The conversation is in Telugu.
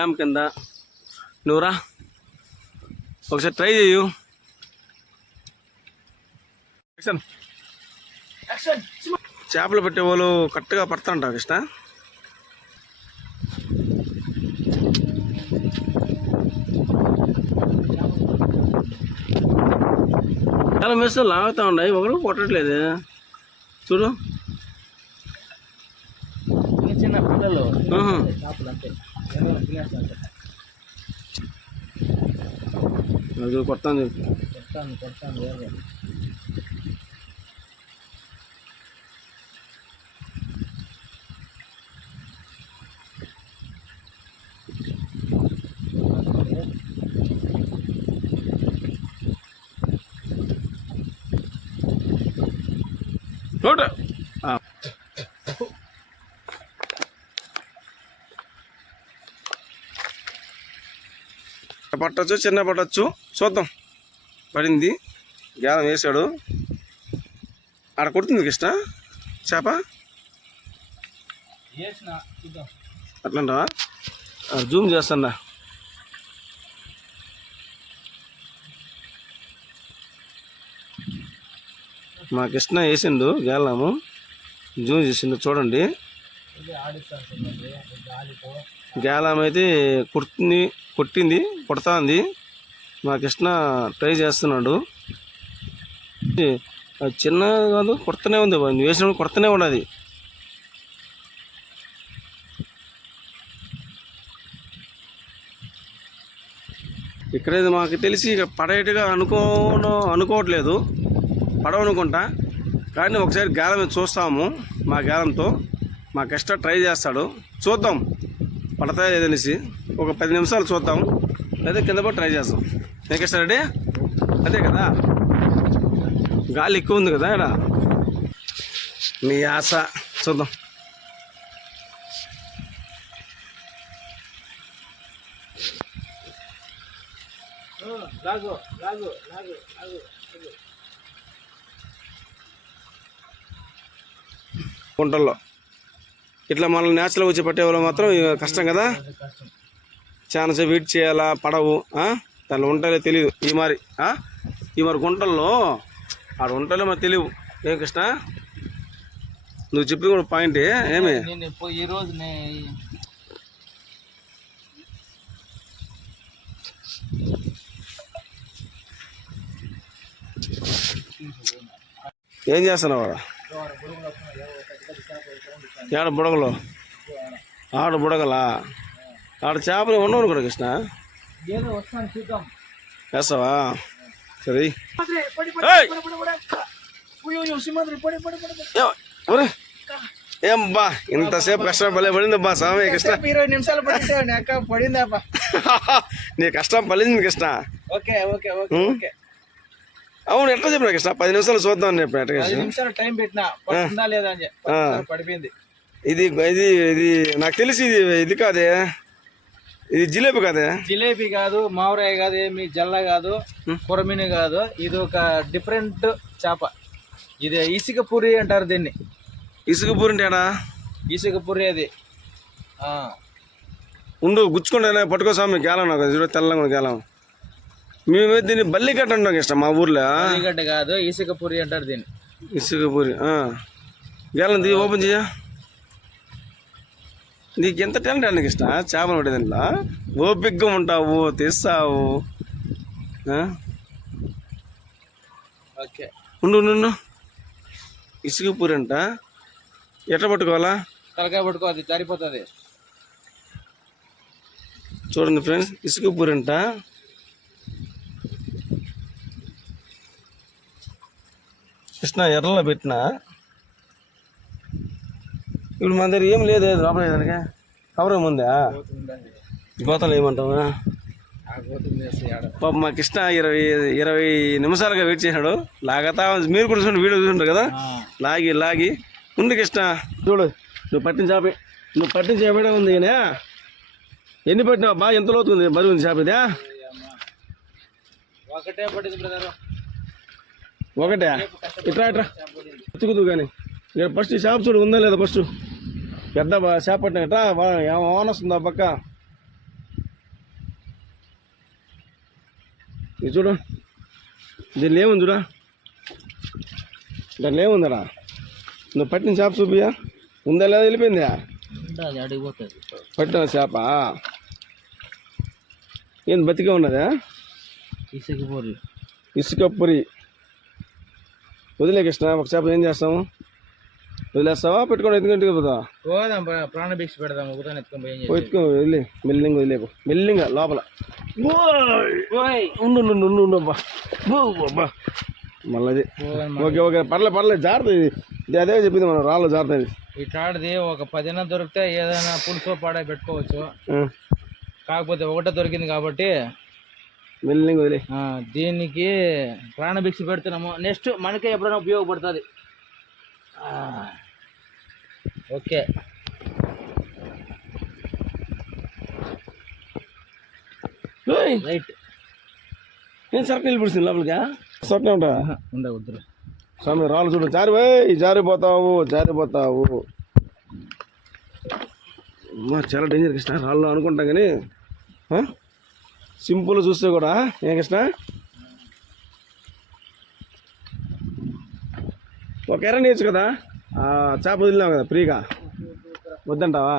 డ్యామ్ కింద నువ్వురా ఒకసారి ట్రై చేయు. చేపలు పట్టే వాళ్ళు కరెక్ట్గా పడతాంటారు కృష్ణ. చాలా మెస్సులు లాగుతూ ఉన్నాయి, ఒకరు కొట్టట్లేదు చూడు. చిన్న పిల్లలు కొడతాను చూడు. పట్టచ్చు, చిన్న పట్టచ్చు, చూద్దాం. పడింది, గేలం వేసాడు. ఆడ కొడుతుంది కృష్ణ చేప అట్లంటావా? జూమ్ చేస్తానా. మా కృష్ణ వేసిండు గేలాము, జూమ్ చేసిండు చూడండి. గేలం అయితే కొట్టింది, కొడతా మా కృష్ణ ట్రై చేస్తున్నాడు. చిన్న కాదు, కొడుతూనే ఉంది, వేసినప్పుడు కొడుతూనే ఉన్నది. ఇక్కడైతే మాకు తెలిసి ఇక పడేట్టుగా అనుకోవట్లేదు, పడవనుకుంటా. కానీ ఒకసారి గేలం చూస్తాము, మా గేలంతో మా కృష్ణ ట్రై చేస్తాడు. చూద్దాం పడతాయో లేదనేసి ఒక 10 నిమిషాలు చూద్దాం, లేదా కింద పడి ట్రై చేస్తాం. నీకు కృష్ణ రెడీ? అదే కదా, గాలి ఎక్కువ ఉంది కదా ఇక్కడ. నీ ఆశ చూద్దాం. కుంటల్లో ఇట్లా మనం న్యాచురల్గా వచ్చి పట్టేవాళ్ళు మాత్రం కష్టం కదా, చాలా సేపు వెయిట్ చేయాలా, పడవు దానిలో ఉంటాయో తెలియదు. ఈ మరి గుంటల్లో ఆడ ఉంటాయో మరి తెలియవు. ఏం కృష్ణ నువ్వు చెప్పింది కూడా పాయింటే. ఏమి ఈరోజు ఏం చేస్తున్నావు? ఆడ బుడగలు, ఆడ బుడగలా, ఆడ చేపలు ఉండవు కూడా కృష్ణ. వేస్తావా? సరే. ఏం బా ఇంతసేపు కష్టం పడింది బా స్వామి కృష్ణ. 20 నిమిషాలు పడింది. నీ కష్టం పలింది కృష్ణ. అవును, ఎట్లా చెప్పినా కృష్ణ? 10 నిమిషాలు చూద్దాం టైం పెట్టినా లేదా పడిపోయింది. ఇది ఇది ఇది నాకు తెలిసి ఇది కాదే, ఇది జిలేబీ కాదే. జిలేబీ కాదు, మామిరాయి కాదు, ఏమి జల్ల కాదు, కొరమీను కాదు. ఇది ఒక డిఫరెంట్ చేప. ఇది ఇసుక పూరి అంటారు దీన్ని. ఇసుక పూరి అంటే ఇసుక పూరి అది. ఉండు గుచ్చుకుంటా పట్టుకో స్వామి. గేలం నాకు తెల్లంగా గేలం. మేము దీన్ని బల్లిగడ్డ అంటాం ఇష్టం మా ఊర్లో. బల్లిగడ్డ కాదు, ఇసుక పూరి అంటారు దీన్ని. ఇసుక పూరి. గేలం తీ, ఓపెన్ చేయ. నీకు ఎంత టాలెంట్ అండి కృష్ణ, చేపలు పడే దాంట్లో ఓపిగ్గా ఉంటావు, తీస్తావు. ఓకే ఉండు. ఇసుక పూరి అంట, ఎట్లా పట్టుకోవాలా? తలకాయ పట్టుకోవాలి, సరిపోతుంది. చూడండి ఫ్రెండ్స్, ఇసుక పూరి అంట. కృష్ణ ఎర్రలో పెట్టినా ఇప్పుడు మన దగ్గర ఏం లేదు లోపల దానికి కవర్ ఏముందా? గోతలు ఏమంటావా? పాప మా కృష్ణ 20 నిమిషాలుగా వెయిట్ చేశాడు. లాగతా మీరు కూడా చూడండి, వీడియో చూసుంటారు కదా. లాగి ఉంది కృష్ణ. చూడు, నువ్వు పట్టిన చేప, నువ్వు పట్టిన చేపడే ఉంది. ఎన్ని పట్టినావు బా? ఎంత లోతుంది బరువు ఉంది చేప? ఇదే ఒకటే పట్టింది బ్రదర్. ఒకటే? ఇట్రా ఎత్తుకుదు కానీ ఇక్కడ ఫస్ట్ చేప చూడు ఉందా లేదా. ఫస్ట్ పెద్ద చేప పట్టిన ఇట్రా, ఏమో వస్తుందా పక్క. ఇది చూడు, దీనిలో ఏముంది చూడా, దాంట్లో ఏముందరా? నువ్వు పట్టిన చేప చూపియా, ఉందా లేదా వెళ్ళిపోయిందా? అడిగిపోతుంది. పట్టిన చేప ఏం బతికే ఉన్నదా? ఇసుక పూరి. ఇసుక పురి వదిలే కృష్ణ. ఒక చేప ఏం చేస్తాము? వదిలేస్తావా పెట్టుకొని ఎత్తుకొని పోతావా? పోదాం, ప్రాణభిక్ష పెడదాం. ఒకదాని ఎత్తుకొని పోయి ఎత్తుకో వెళ్ళి మెల్లింగా వదిలేపు, మెల్లింగా లోపల ఉండు ఉండు ఉండు ఉండు అబ్బా మళ్ళీ. ఓకే ఓకే పర్లేదు జాగ్రత్త. ఇది అదే చెప్పింది మనం, రాళ్ళు జాగ్రత్త. ఇట్లాంటిది ఒక 10 దొరికితే ఏదైనా పులుసు పాడే పెట్టుకోవచ్చు. కాకపోతే ఒకటే దొరికింది కాబట్టి మెల్లింగా వదిలే. దీనికి ప్రాణభిక్ష పెడుతున్నాము. నెక్స్ట్ మనకే ఎప్పుడైనా ఉపయోగపడుతుంది. ఓకే. రైట్. నేను సరకు వెళ్ళిపోతుంది లోపలికా? సొట్టే ఉంటా ఉండవద్దు స్వామి. రాళ్ళు చూడు, జారిపోతావు. చాలా డేంజర్ కృష్ణ రాళ్ళు అనుకుంటాం కానీ సింపుల్ చూస్తే కూడా. ఏ కృష్ణ ఒక ఎర్ర నేర్చు కదా, చేప వదిలినావు కదా ఫ్రీగా, వద్దంటావా?